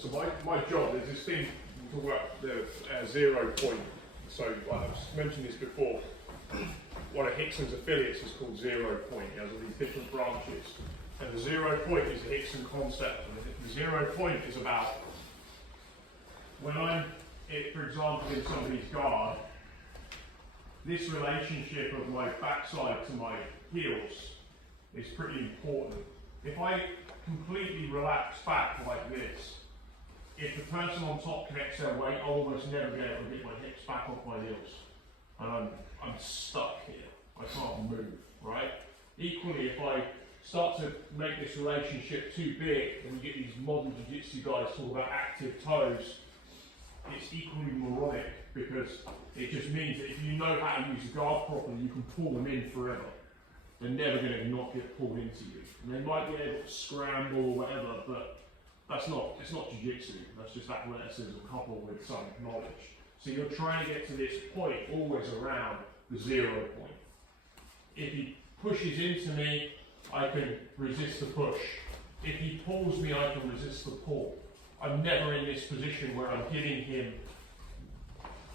So my job is this thing, we talk about the 0 point. So I've mentioned this before. One of Hickson's affiliates is called 0 point. It has all these different branches. And the 0 point is a Hickson concept. And the 0 point is about when I'm, for example, in somebody's guard, this relationship of my backside to my heels is pretty important. If I completely relax back like this, if the person on top connects their weight, I'll almost never be able to get my hips back off my heels. And I'm stuck here. I can't move, right? Equally, if I start to make this relationship too big, and you get these modern jiu-jitsu guys talk about active toes, it's equally moronic because it just means that if you know how to use the guard properly, you can pull them in forever. They're never going to not get pulled into you. And they might be able to scramble or whatever, but it's not jiu-jitsu. That's just athleticism coupled with some knowledge. So you're trying to get to this point always around the 0 point. If he pushes into me, I can resist the push. If he pulls me, I can resist the pull. I'm never in this position where I'm giving him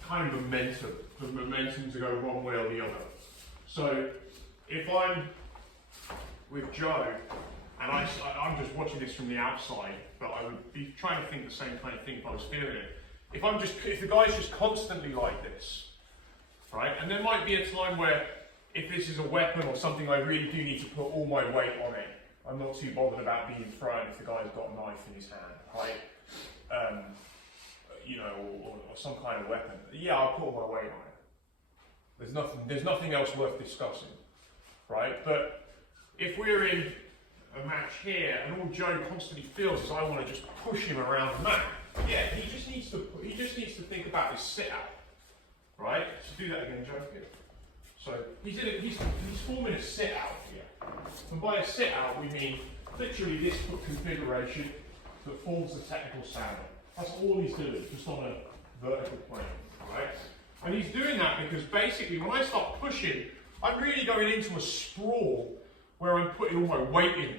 kind of momentum, for momentum to go one way or the other. So if I'm with Joe, and I'm just watching this from the outside, but I would be trying to think the same kind of thing if I was feeling it. If the guy's just constantly like this, right? And there might be a time where if this is a weapon or something, I really do need to put all my weight on it. I'm not too bothered about being thrown if the guy's got a knife in his hand, right? You know, or some kind of weapon. Yeah, I'll put all my weight on it. There's nothing else worth discussing, right? But if we're in a match here and all Joe constantly feels is I want to just push him around the mat, yeah, he just needs to think about his sit out, right? So do that again, Joe. Here. So he's forming a sit out here, and by a sit out we mean literally this foot configuration that forms the technical standard. That's all he's doing, just on a vertical plane, right? And he's doing that because basically when I start pushing, I'm really going into a sprawl where I'm putting all my weight in.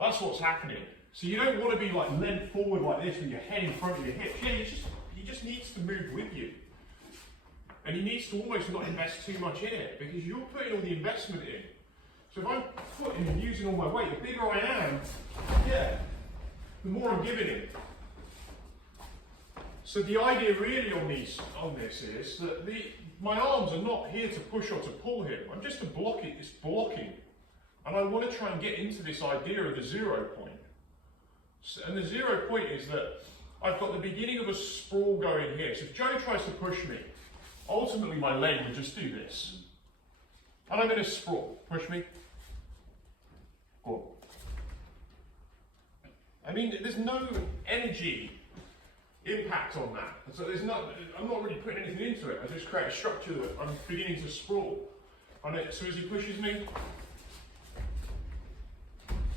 That's what's happening. So you don't want to be like leant forward like this with your head in front of your hips. Yeah, he just needs to move with you. And he needs to almost not invest too much in it because you're putting all the investment in. So if I'm putting and using all my weight, the bigger I am, yeah, the more I'm giving him. So the idea really on this is that my arms are not here to push or to pull him. I'm just to block it. It's blocking. And I want to try and get into this idea of the 0 point. So, and the 0 point is that I've got the beginning of a sprawl going here. So if Joe tries to push me, ultimately my leg would just do this. And I'm going to sprawl. Push me. Go. I mean, there's no energy impact on that. And so I'm not really putting anything into it. I just create a structure that I'm beginning to sprawl. And so as he pushes me,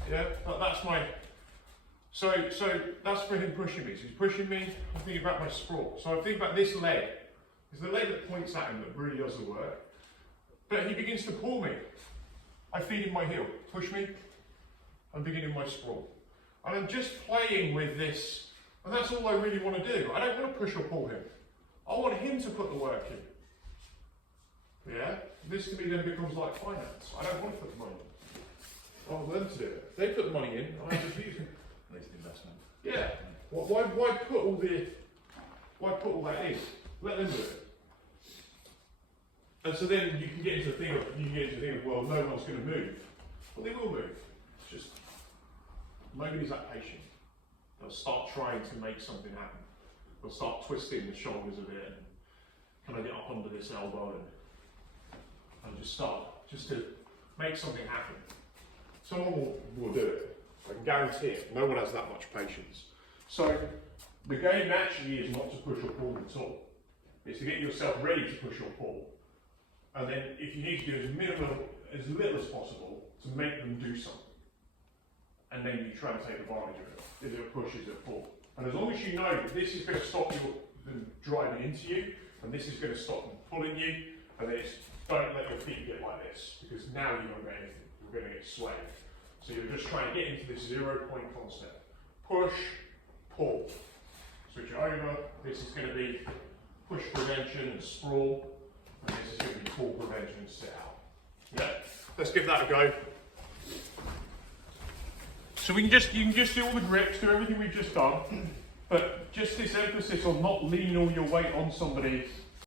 yeah, that's my, so that's for him pushing me. So he's pushing me, I'm thinking about my sprawl. So I'm thinking about this leg. It's the leg that points at him that really does the work. But he begins to pull me. I feed him my heel. Push me, I'm beginning my sprawl. And I'm just playing with this, and that's all I really want to do. I don't want to push or pull him. I want him to put the work in. Yeah? This to me then becomes like finance. I don't want to put the money in. I want them to do it. They put the money in, I just use it. It's an investment. Yeah. Why put all that in? Let them do it. And so then you can get into the thing of, well, no one's going to move. Well, they will move. It's just nobody's that patient. They'll start trying to make something happen. They'll start twisting the shoulders a bit. And can I get up under this elbow and just start to make something happen? Someone will do it. I can guarantee it. No one has that much patience. So the game actually is not to push or pull at all. It's to get yourself ready to push or pull. And then if you need to do as little as possible to make them do something. And then you try and take advantage of it. Is it a push, is it a pull? And as long as you know that this is going to stop them driving into you, and this is going to stop them pulling you, and then it's, don't let your feet get like this, because now you won't get anything. You're going to get swayed. So you're just trying to get into this 0 point concept. Push, pull. Switch it over. This is going to be push prevention and sprawl, and this is going to be pull prevention and sit out. Yeah, let's give that a go. So you can just do all the grips, do everything we've just done, but just this emphasis on not leaning all your weight on somebody